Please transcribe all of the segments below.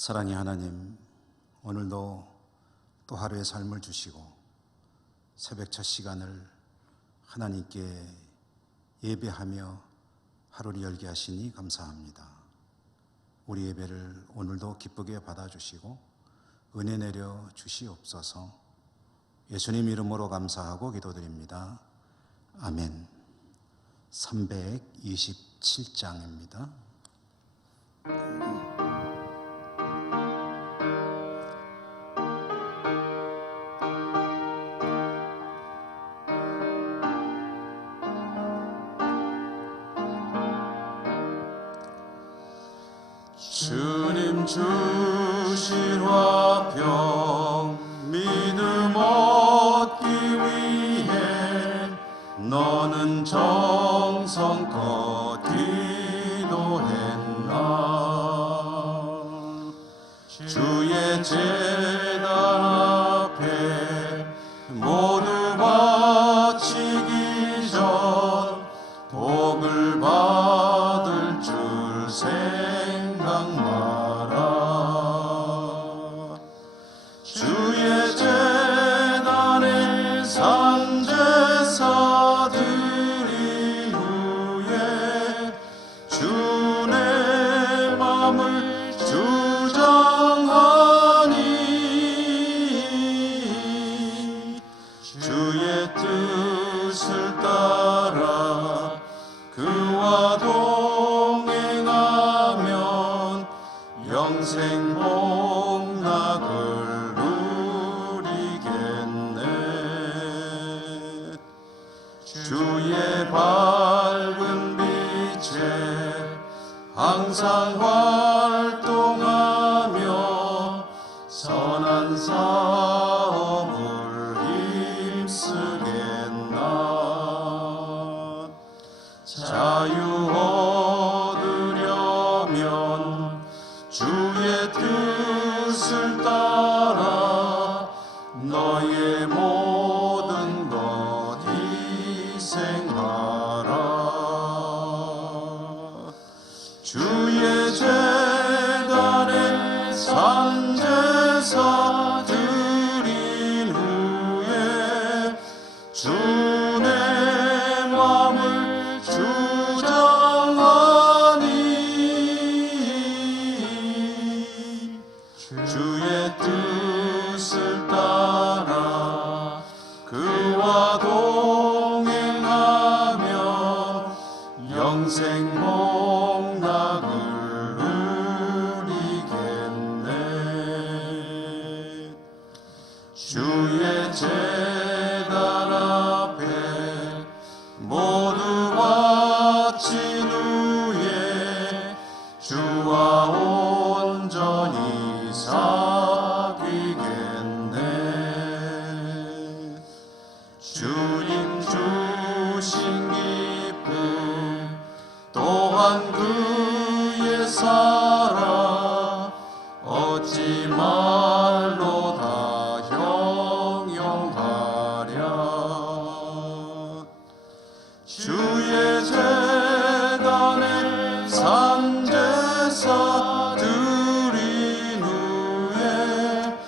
사랑의 하나님, 오늘도 또 하루의 삶을 주시고 새벽 첫 시간을 하나님께 예배하며 하루를 열게 하시니 감사합니다. 우리 예배를 오늘도 기쁘게 받아주시고 은혜 내려 주시옵소서. 예수님 이름으로 감사하고 기도드립니다. 아멘. 327장입니다. 주님 주신 화평 믿음 얻기 위해 너는 정성껏 기도했나. 주의 제단 앞에 모두 바치기 전 복을 받을 줄 생각 마라. 주의 제단에 산제사 드린 후에 주의 맘을 주장하니 주의 뜻을 따라 그와 동행하면 영생 복락을 누리겠네. 주의 밝은 빛에 항상 활동하며 선한 사업을 힘쓰겠나. 자유 얻으려면 주의 뜻을 따라 너의 모든 것 희생하라. 주의 제단에 산제사 드린 후에 주의 맘을 주장하니 주의 뜻을 따라 그와 동행하며 영생 복락을 누리겠네. 주의 제단 앞에 모두 바친 후에 주와 온전히 사귀겠네. 주님 주신 기쁨 또한 그의 사랑 어찌 말로 다 형용하랴. 주의 제단에 산제사 드린 후에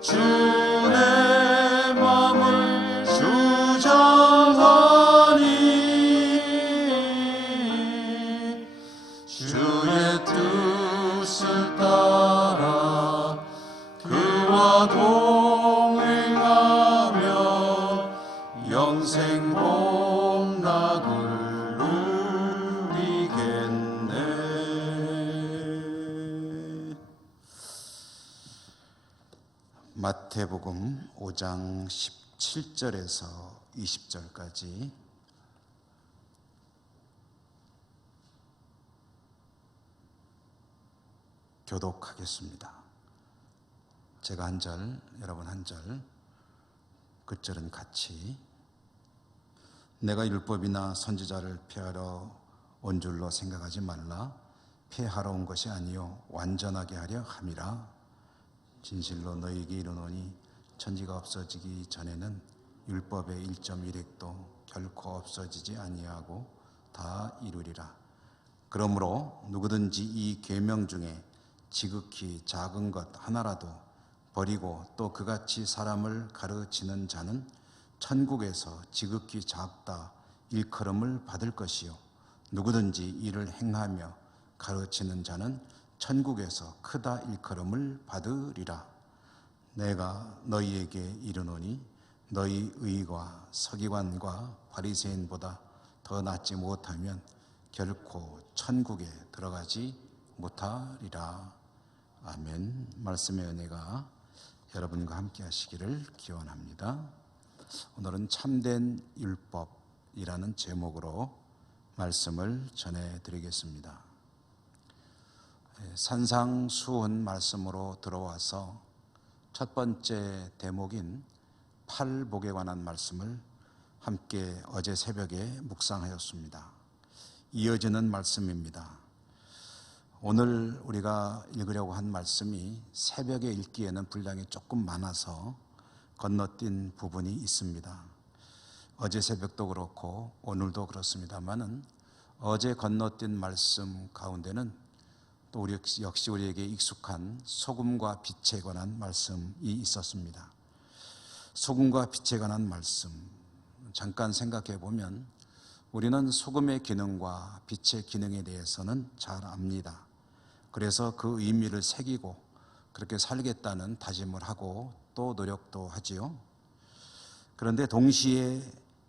주의 맘을 주장하니 주의 뜻을 따라 그와 동행하며 영생 복락을 누리겠네. 마태복음 5장 17절에서 20절까지 교독하겠습니다. 제가 한 절, 여러분 한 절, 끝절은 같이. 내가 율법이나 선지자를 폐하러 온 줄로 생각하지 말라. 폐하러 온 것이 아니요 완전하게 하려 함이라. 진실로 너희에게 이르노니 천지가 없어지기 전에는 율법의 1.1획도 결코 없어지지 아니하고 다 이루리라. 그러므로 누구든지 이 계명 중에 지극히 작은 것 하나라도 버리고 또 그같이 사람을 가르치는 자는 천국에서 지극히 작다 일컬음을 받을 것이요 누구든지 이를 행하며 가르치는 자는 천국에서 크다 일컬음을 받으리라. 내가 너희에게 이르노니 너희 의가 서기관과 바리새인보다 더 낫지 못하면 결코 천국에 들어가지 못하리라. 아멘. 말씀의 은혜가 여러분과 함께 하시기를 기원합니다. 오늘은 참된 율법이라는 제목으로 말씀을 전해드리겠습니다. 산상수훈 말씀으로 들어와서 첫 번째 대목인 팔복에 관한 말씀을 함께 어제 새벽에 묵상하였습니다. 이어지는 말씀입니다. 오늘 우리가 읽으려고 한 말씀이 새벽에 읽기에는 분량이 조금 많아서 건너뛴 부분이 있습니다. 어제 새벽도 그렇고 오늘도 그렇습니다만은 어제 건너뛴 말씀 가운데는 또 우리 역시 우리에게 익숙한 소금과 빛에 관한 말씀이 있었습니다. 소금과 빛에 관한 말씀 잠깐 생각해 보면 우리는 소금의 기능과 빛의 기능에 대해서는 잘 압니다. 그래서 그 의미를 새기고 그렇게 살겠다는 다짐을 하고 또 노력도 하지요. 그런데 동시에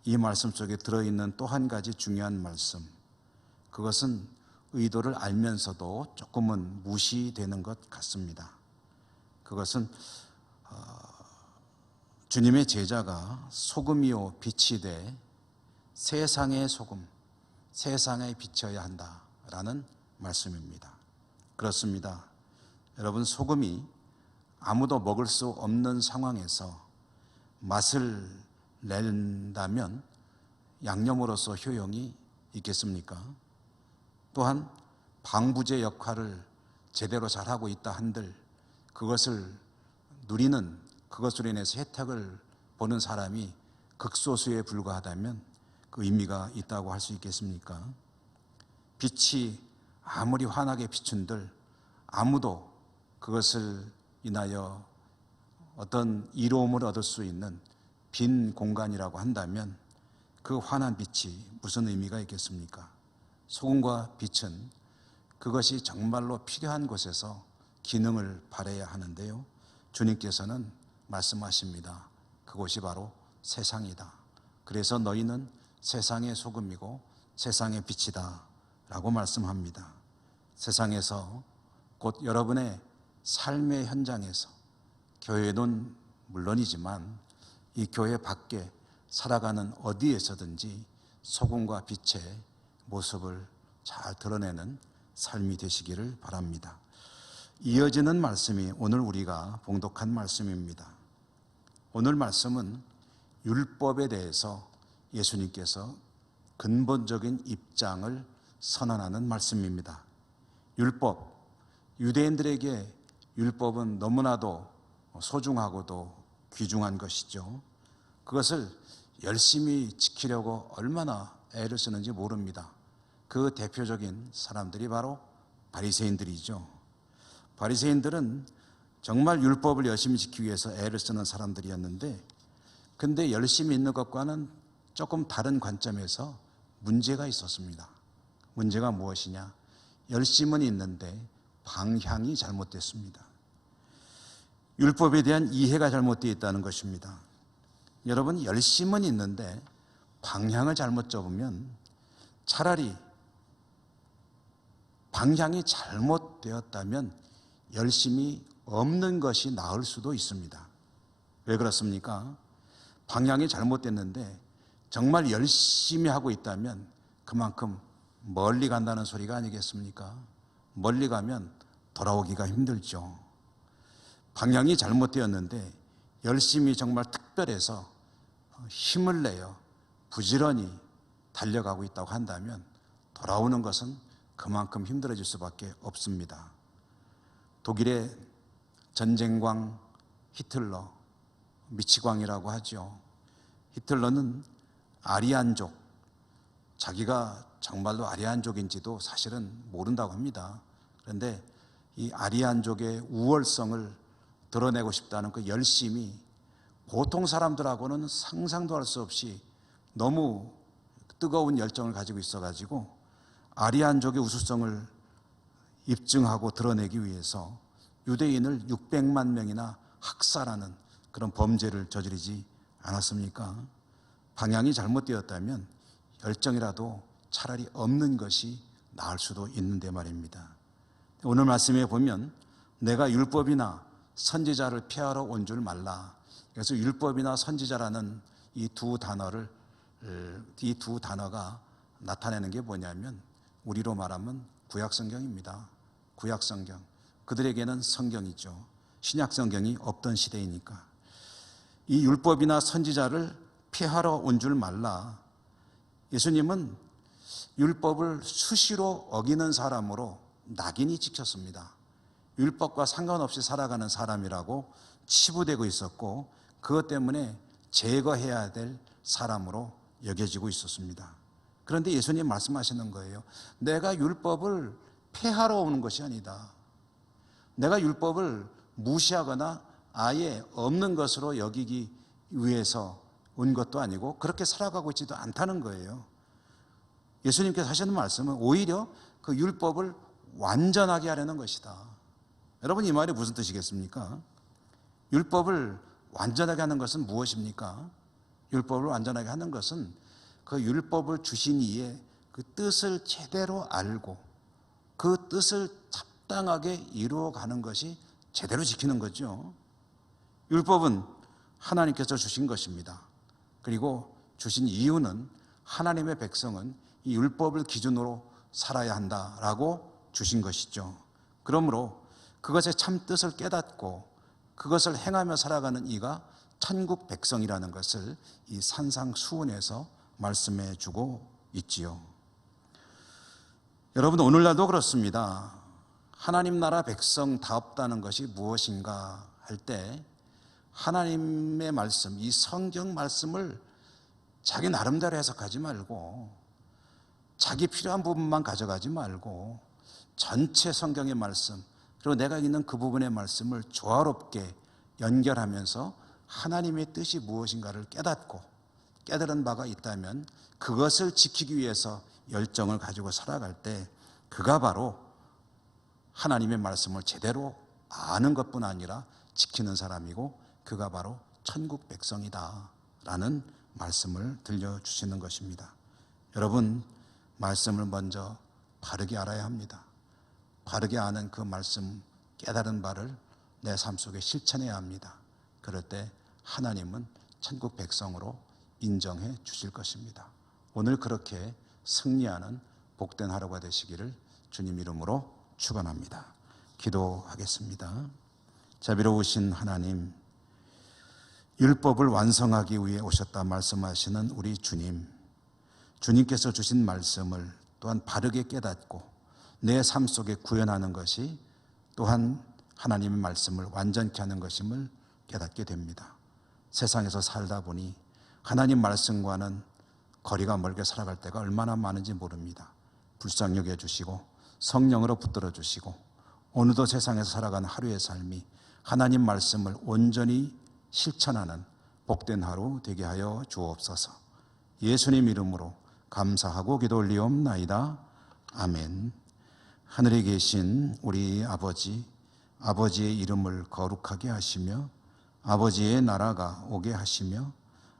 이 말씀 속에 들어있는 또 한 가지 중요한 말씀, 그것은 의도를 알면서도 조금은 무시되는 것 같습니다. 그것은 주님의 제자가 소금이요 빛이 돼 세상의 소금, 세상에 비춰야 한다라는 말씀입니다. 그렇습니다. 여러분, 소금이 아무도 먹을 수 없는 상황에서 맛을 낸다면 양념으로서 효용이 있겠습니까? 또한 방부제 역할을 제대로 잘하고 있다 한들 그것을 누리는, 그것으로 인해서 혜택을 보는 사람이 극소수에 불과하다면 그 의미가 있다고 할 수 있겠습니까? 빛이 아무리 환하게 비춘들 아무도 그것을 인하여 어떤 이로움을 얻을 수 있는 빈 공간이라고 한다면 그 환한 빛이 무슨 의미가 있겠습니까? 소금과 빛은 그것이 정말로 필요한 곳에서 기능을 발해야 하는데요, 주님께서는 말씀하십니다. 그곳이 바로 세상이다. 그래서 너희는 세상의 소금이고 세상의 빛이다 라고 말씀합니다. 세상에서 곧 여러분의 삶의 현장에서, 교회는 물론이지만 이 교회 밖에 살아가는 어디에서든지 소금과 빛의 모습을 잘 드러내는 삶이 되시기를 바랍니다. 이어지는 말씀이 오늘 우리가 봉독한 말씀입니다. 오늘 말씀은 율법에 대해서 예수님께서 근본적인 입장을 선언하는 말씀입니다. 율법, 유대인들에게 율법은 너무나도 소중하고도 귀중한 것이죠. 그것을 열심히 지키려고 얼마나 애를 쓰는지 모릅니다. 그 대표적인 사람들이 바로 바리새인들이죠. 바리새인들은 정말 율법을 열심히 지키기 위해서 애를 쓰는 사람들이었는데, 근데 열심히 있는 것과는 조금 다른 관점에서 문제가 있었습니다. 문제가 무엇이냐? 열심은 있는데 방향이 잘못됐습니다. 율법에 대한 이해가 잘못되어 있다는 것입니다. 여러분, 열심은 있는데 방향을 잘못 잡으면 차라리 방향이 잘못되었다면 열심이 없는 것이 나을 수도 있습니다. 왜 그렇습니까? 방향이 잘못됐는데 정말 열심히 하고 있다면 그만큼 멀리 간다는 소리가 아니겠습니까? 멀리 가면 돌아오기가 힘들죠. 방향이 잘못되었는데 열심히 정말 특별해서 힘을 내어 부지런히 달려가고 있다고 한다면 돌아오는 것은 그만큼 힘들어질 수밖에 없습니다. 독일의 전쟁광 히틀러, 미치광이라고 하죠. 히틀러는 아리안족, 자기가 정말로 아리안족인지도 사실은 모른다고 합니다. 그런데 이 아리안족의 우월성을 드러내고 싶다는 그 열심이 보통 사람들하고는 상상도 할 수 없이 너무 뜨거운 열정을 가지고 있어가지고 아리안족의 우수성을 입증하고 드러내기 위해서 유대인을 600만 명이나 학살하는 그런 범죄를 저지르지 않았습니까? 방향이 잘못되었다면 열정이라도 차라리 없는 것이 나을 수도 있는데 말입니다. 오늘 말씀에 보면 내가 율법이나 선지자를 폐하러 온 줄 말라. 그래서 율법이나 선지자라는 이 두 단어가 나타내는 게 뭐냐면 우리로 말하면 구약성경입니다. 구약성경. 그들에게는 성경이죠. 신약성경이 없던 시대이니까. 이 율법이나 선지자를 폐하러 온 줄 말라. 예수님은 율법을 수시로 어기는 사람으로 낙인이 찍혔습니다. 율법과 상관없이 살아가는 사람이라고 치부되고 있었고 그것 때문에 제거해야 될 사람으로 여겨지고 있었습니다. 그런데 예수님 말씀하시는 거예요. 내가 율법을 폐하러 오는 것이 아니다. 내가 율법을 무시하거나 아예 없는 것으로 여기기 위해서 온 것도 아니고 그렇게 살아가고 있지도 않다는 거예요. 예수님께서 하시는 말씀은 오히려 그 율법을 완전하게 하려는 것이다. 여러분 이 말이 무슨 뜻이겠습니까? 율법을 완전하게 하는 것은 무엇입니까? 율법을 완전하게 하는 것은 그 율법을 주신 이의 그 뜻을 제대로 알고 그 뜻을 합당하게 이루어가는 것이 제대로 지키는 거죠. 율법은 하나님께서 주신 것입니다. 그리고 주신 이유는 하나님의 백성은 이 율법을 기준으로 살아야 한다라고 주신 것이죠. 그러므로 그것의 참 뜻을 깨닫고 그것을 행하며 살아가는 이가 천국 백성이라는 것을 이 산상수훈에서 말씀해 주고 있지요. 여러분 오늘날도 그렇습니다. 하나님 나라 백성다웠다는 것이 무엇인가 할 때 하나님의 말씀, 이 성경 말씀을 자기 나름대로 해석하지 말고 자기 필요한 부분만 가져가지 말고 전체 성경의 말씀 그리고 내가 있는 그 부분의 말씀을 조화롭게 연결하면서 하나님의 뜻이 무엇인가를 깨닫고 깨달은 바가 있다면 그것을 지키기 위해서 열정을 가지고 살아갈 때 그가 바로 하나님의 말씀을 제대로 아는 것뿐 아니라 지키는 사람이고 그가 바로 천국 백성이다 라는 말씀을 들려주시는 것입니다. 여러분 말씀을 먼저 바르게 알아야 합니다. 바르게 아는 그 말씀 깨달은 바를 내 삶 속에 실천해야 합니다. 그럴 때 하나님은 천국 백성으로 인정해 주실 것입니다. 오늘 그렇게 승리하는 복된 하루가 되시기를 주님 이름으로 축원합니다. 기도하겠습니다. 자비로우신 하나님, 율법을 완성하기 위해 오셨다 말씀하시는 우리 주님, 주님께서 주신 말씀을 또한 바르게 깨닫고 내 삶 속에 구현하는 것이 또한 하나님의 말씀을 완전케 하는 것임을 깨닫게 됩니다. 세상에서 살다 보니 하나님 말씀과는 거리가 멀게 살아갈 때가 얼마나 많은지 모릅니다. 불쌍히 여겨주시고 성령으로 붙들어 주시고 어느덧 세상에서 살아가는 하루의 삶이 하나님 말씀을 온전히 실천하는 복된 하루 되게 하여 주옵소서. 예수님 이름으로 감사하고 기도 올리옵나이다. 아멘. 하늘에 계신 우리 아버지, 아버지의 이름을 거룩하게 하시며 아버지의 나라가 오게 하시며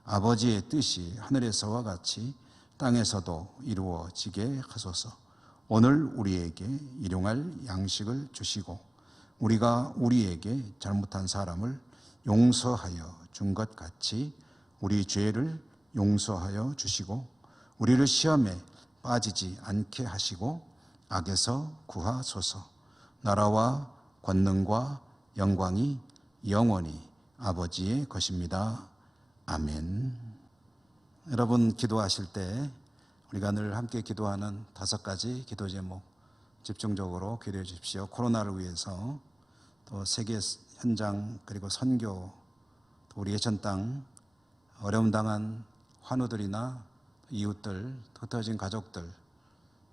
아버지의 뜻이 하늘에서와 같이 땅에서도 이루어지게 하소서. 오늘 우리에게 일용할 양식을 주시고 우리가 우리에게 잘못한 사람을 용서하여 준 것 같이 우리 죄를 용서하여 주시고 우리를 시험에 빠지지 않게 하시고 악에서 구하소서. 나라와 권능과 영광이 영원히 아버지의 것입니다. 아멘. 여러분 기도하실 때 우리가 늘 함께 기도하는 5가지 기도 제목 집중적으로 기도해 주십시오. 코로나를 위해서 또 세계 현장 그리고 선교 또 우리 예천 땅 어려움 당한 환우들이나 이웃들 흩어진 가족들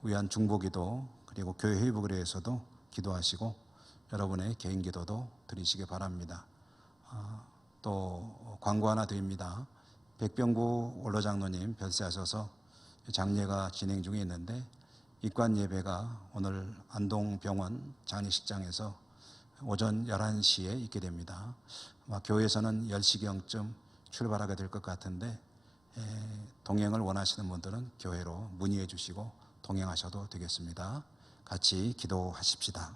위한 중보기도 그리고 교회 회복을 위해서도 기도하시고 여러분의 개인 기도도 드리시기 바랍니다. 또 광고 하나 드립니다. 백병구 원로장로님 별세하셔서 장례가 진행 중에 있는데 입관 예배가 오늘 안동병원 장례식장에서 오전 11시에 있게 됩니다. 아마 교회에서는 10시경쯤 출발하게 될 것 같은데 동행을 원하시는 분들은 교회로 문의해 주시고 동행하셔도 되겠습니다. 같이 기도하십시다.